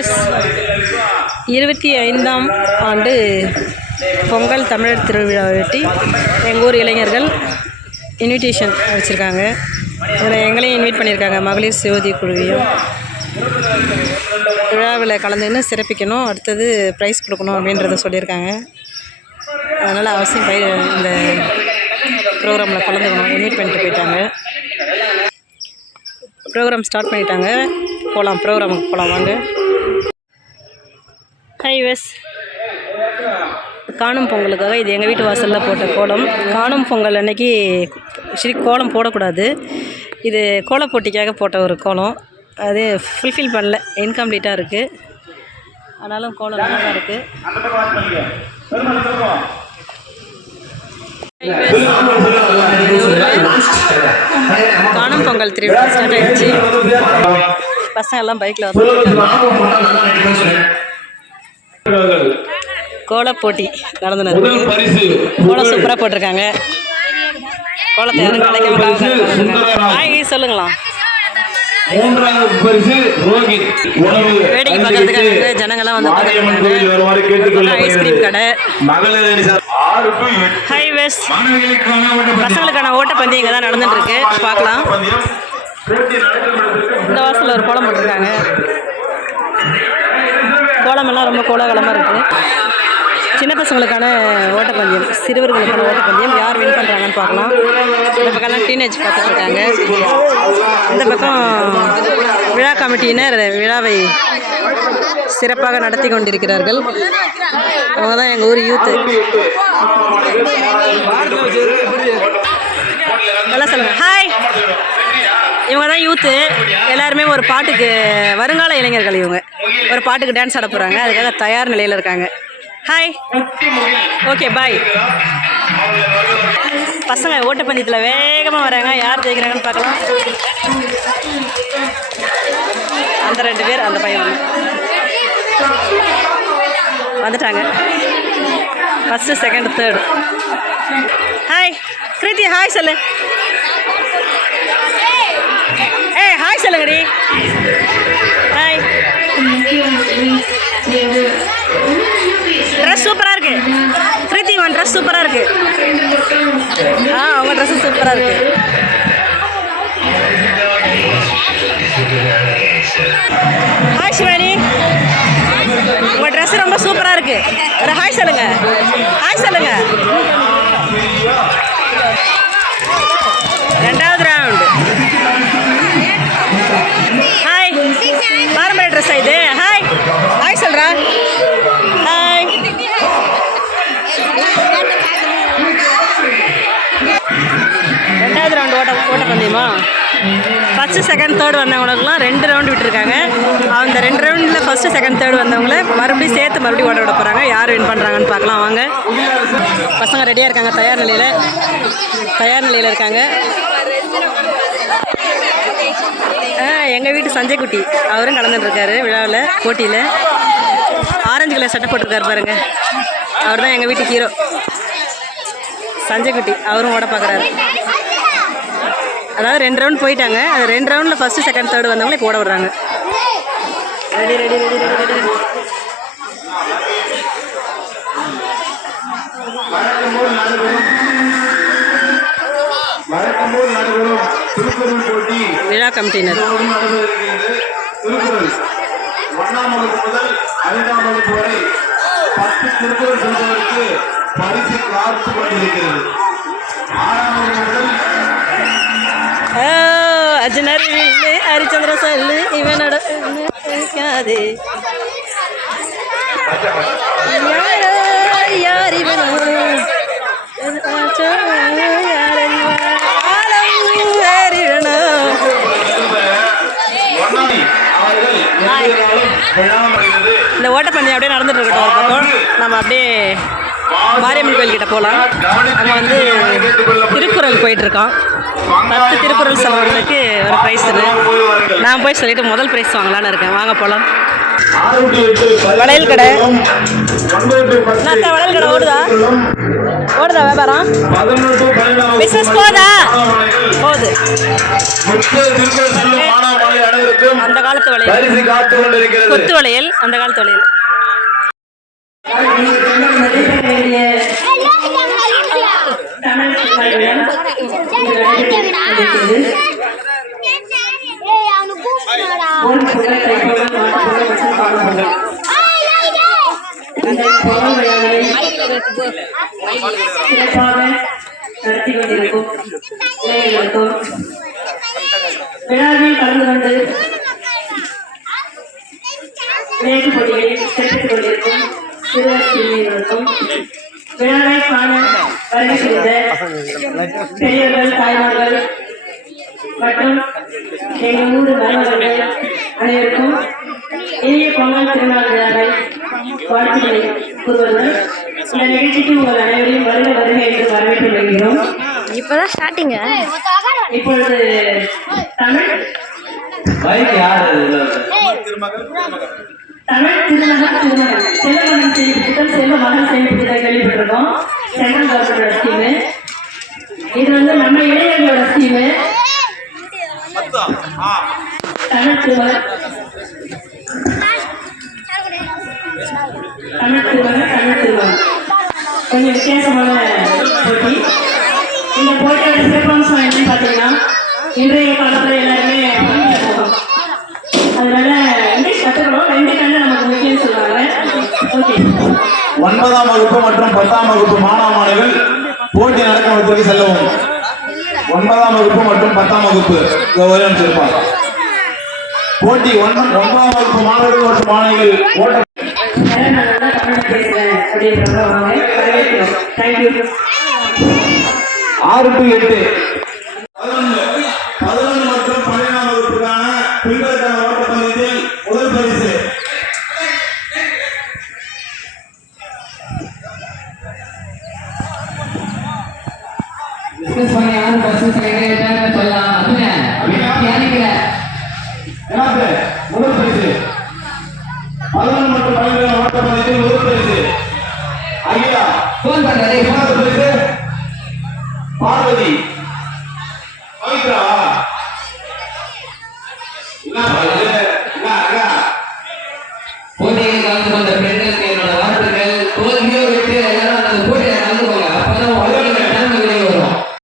S. இருபத்தி ஐந்தாம் ஆண்டு பொங்கல் தமிழர் திருவிழாவையொட்டி எங்கள் ஊர் இளைஞர்கள் இன்விடேஷன் வச்சுருக்காங்க. இதில் எங்களையும் இன்வைட் பண்ணியிருக்காங்க. மகளிர் சிவதி குழுவையும். விழாவில் கலந்துன்னு சிறப்பிக்கணும் அடுத்தது ப்ரைஸ் கொடுக்கணும் அப்படின்றத சொல்லியிருக்காங்க. அதனால் அவசியம் பய இந்த ப்ரோக்ராமில் கலந்துக்கணும். இன்வைட் பண்ணிட்டு போயிட்டாங்க. ப்ரோக்ராம் ஸ்டார்ட் பண்ணிட்டாங்க. போகலாம் ப்ரோக்ராமுக்கு போகலாம் வாங்க. ஹை வெஸ் காணும் பொங்கலுக்காக இது எங்கள் வீட்டு வாசலில் போட்ட கோலம். காணும் பொங்கல் அன்னைக்கு சரி கோலம் போடக்கூடாது. இது கோலப் போட்டிக்காக போட்ட ஒரு கோலம். அது ஃபுல்ஃபில் பண்ணல. இன்கம்ப்ளீட்டாக இருக்குது ஆனாலும் கோலம் நல்லா தான் இருக்குது காணும் பொங்கல் திருவிழா ஸ்டார்ட் ஆயிடுச்சு. பசங்க எல்லாம் பைக்கில் வந்து கோலப் போட்டி பரிசு கோலம் சூப்பராக போட்டிருக்காங்க. கோலத்தை யாரும் கலைக்காம ஹாய் சொல்லுங்களாம். மூன்றாவது பரிசு ரோஹித். உணவு வேடிக்கை பார்க்கறதுக்காக நிறைய ஜனங்கள்லாம் வந்து மாரியம்மன் கோயில் வருமாறு ஐஸ்கிரீம் கடை. மகளிர் அணி சார் ஆறு டு எட்டு. ஹை வெஸ் மாணவிகளுக்கான ஓட்டப்பந்தயம். பசங்களுக்கான ஓட்டப்பந்தயம் இங்கே தான் நடந்துட்டு இருக்கு. பார்க்கலாம். இந்த வாசலில் ஒரு கோலம் போட்டிருக்காங்க. கோலமெல்லாம் ரொம்ப கோலாகலமாக இருக்குது. சின்ன பசங்களுக்கான ஓட்டப்பந்தயம் சிறுவர்களுக்கான ஓட்டப்பந்தயம் யார் வின் பண்ணுறாங்கன்னு பார்க்கலாம். இந்த பக்கம்லாம் டீனேஜ் பார்த்துட்ருக்காங்க. இந்த பக்கம் விழா கமிட்டியினர் விழாவை சிறப்பாக நடத்தி கொண்டிருக்கிறார்கள். அவங்க தான் எங்கள் ஊர் யூத்து நல்லா சொல்லுங்கள் ஹாய் இவங்க தான் யூத்து எல்லாருமே ஒரு பாட்டுக்கு வருங்கால இளைஞர்கள் இவங்க. ஒரு பாட்டுக்கு டான்ஸ் ஆட போகிறாங்க அதுக்காக தயார் நிலையில் இருக்காங்க. ஹாய் ஓகே பாய் பசங்க ஓட்டப்பந்தயத்தில் வேகமாக வராங்க. யார் ஜெயிக்கிறாங்கன்னு பார்க்கலாம். அந்த ரெண்டு பேர் அந்த பையன் வந்து. வந்துட்டாங்க. First second third hi Kriti hi சொல்லு. ஏய் ஹாய் சொல்லுங்கடி. ட்ரெஸ் சூப்பராக இருக்கு. கிருத்தி உன் ட்ரெஸ் சூப்பராக இருக்கு. ஆ உங்கள் ட்ரெஸ்ஸு சூப்பராக இருக்கு. ஹாய் சிவானி உங்கள் ட்ரெஸ் ரொம்ப சூப்பராக இருக்கு. ஒரு ஹாய் சொல்லுங்க. ஹாய் சொல்லுங்க. பந்தயமா ஃபஸ்ட்டு செகண்ட் தேர்ட் வந்தவங்களுக்குலாம் ரெண்டு ரவுண்டு விட்டுருக்காங்க. அந்த ரெண்டு ரவுண்டில் ஃபஸ்ட்டு செகண்ட் தேர்ட் வந்தவங்கள மறுபடியும் சேர்த்து மறுபடியும் ஓட விட போகிறாங்க யார் வின் பண்ணுறாங்கன்னு பார்க்கலாம் வாங்க. பசங்க ரெடியாக இருக்காங்க தயார் நிலையில். தயார் நிலையில் இருக்காங்க. ஆ எங்கள் வீட்டு சஞ்சய் குட்டி அவரும் கலந்துட்டுருக்காரு விழாவில் போட்டியில். ஆரஞ்சு கலர் சட்டை போட்டிருக்காரு பாருங்க. அவர் தான் எங்கள் வீட்டு ஹீரோ சஞ்சய் குட்டி அவரும் ஓட பார்க்குறாரு. அதாவது ரெண்டு ரவுண்ட் போயிட்டாங்க. அது ரெண்டு ரவுண்டில் ஃபஸ்ட்டு செகண்ட் தேர்டு வந்தவங்களே ஓட விடுறாங்க. Ready ready ready ready ready விழா கமிட்டினர் திருக்குறள் ஒன்றாம் வகுப்பு முதல் ஐந்தாம் வகுப்பு வரை பத்து திருக்குறள் சொல்வதற்கு பரிசு காத்து கொண்டிருக்கிறது ஆறாம் வகுப்பு முதல் இவனோ ஒன்னாம் அவர்கள் எதிர்காலம் விழாமடைந்தது இந்த ஓட்டப்பந்தயம் அப்படியே நடந்துட்டு இருக்கட்டும் ஒரு பக்கம். நம்ம அப்படியே மாரியம்மன் கோயில்கிட்ட போகலாம். அங்கே வந்து திருக்குறள் போயிட்டு இருக்கோம். பத்து திருக்குறள் சொல்கிறவங்களுக்கு ஒரு ப்ரைஸ் நான் போய் சொல்லிட்டு முதல் ப்ரைஸ் வாங்கலான்னு இருக்கேன். வாங்க போகலாம் வளையல் கடை. அக்கா, வளையல் கடை ஓடுதா? ஓடுதா வியாபாரம்? பிசினஸ் போதா? போகுது. அந்த காலத்து வளையல். கொத்து வளையல் அந்த காலத்து வளையல். சிறப்பாக நடத்தி கொண்டிருக்கும் இளைஞர்களுக்கும் விழாவில் கலந்து கொண்டு விளையாட்டுப் போட்டிகளில் சிறப்பித்துக் கொண்டிருக்கும் சிறுவர் விழாவை காண வருகை புரிந்த பெரியவர்கள் தாய்மார்கள் மற்றும் எங்கள் ஊர் மருமகர்கள் அனைவருக்கும் இனிய பொங்கல் திருநாள் விழாவை வாழ்த்துக்களை கூறுவதுடன் இந்த நிகழ்ச்சிக்கு உங்கள் அனைவரையும் வருக வருக என்று வரவேற்று வருகிறோம் இப்பதான் ஸ்டார்டிங்க இப்பொழுது தமிழ். பைக் யார் தமிழ் திருமணம் திருமணம் செல்வமகன் செய்திருத்தம் செல்வ மகன் செய்திருத்தத்தை கேள்விப்பட்டிருக்கோம் சென்ட்ரல் கவர்மெண்டோட ஸ்கீமு இது வந்து நம்ம இளைஞர்களோட ஸ்கீமு தமிழ் திருமணம் தமிழ் திருமணம் தமிழ் திருமணம் கொஞ்சம் வித்தியாசமான போட்டி இந்த போட்டியோட சிறப்பம்சம் என்னன்னு பார்த்தீங்கன்னா இன்றைய காலத்தில் எல்லாருமே ஒன்பதாம் வகுப்பு மற்றும் பத்தாம் வகுப்பு மாணவ மாணவிகள் போட்டி நடக்கும் இடத்திற்கு செல்லவும். ஒன்பதாம் வகுப்பு மற்றும் பத்தாம் வகுப்பு. இதோ ஒரே இருப்பாங்க. போட்டி ஒன்பதாம் வகுப்பு மாணவர்கள் மற்றும் மாணவிகள் ஓட்ட ஆறு டு எட்டு.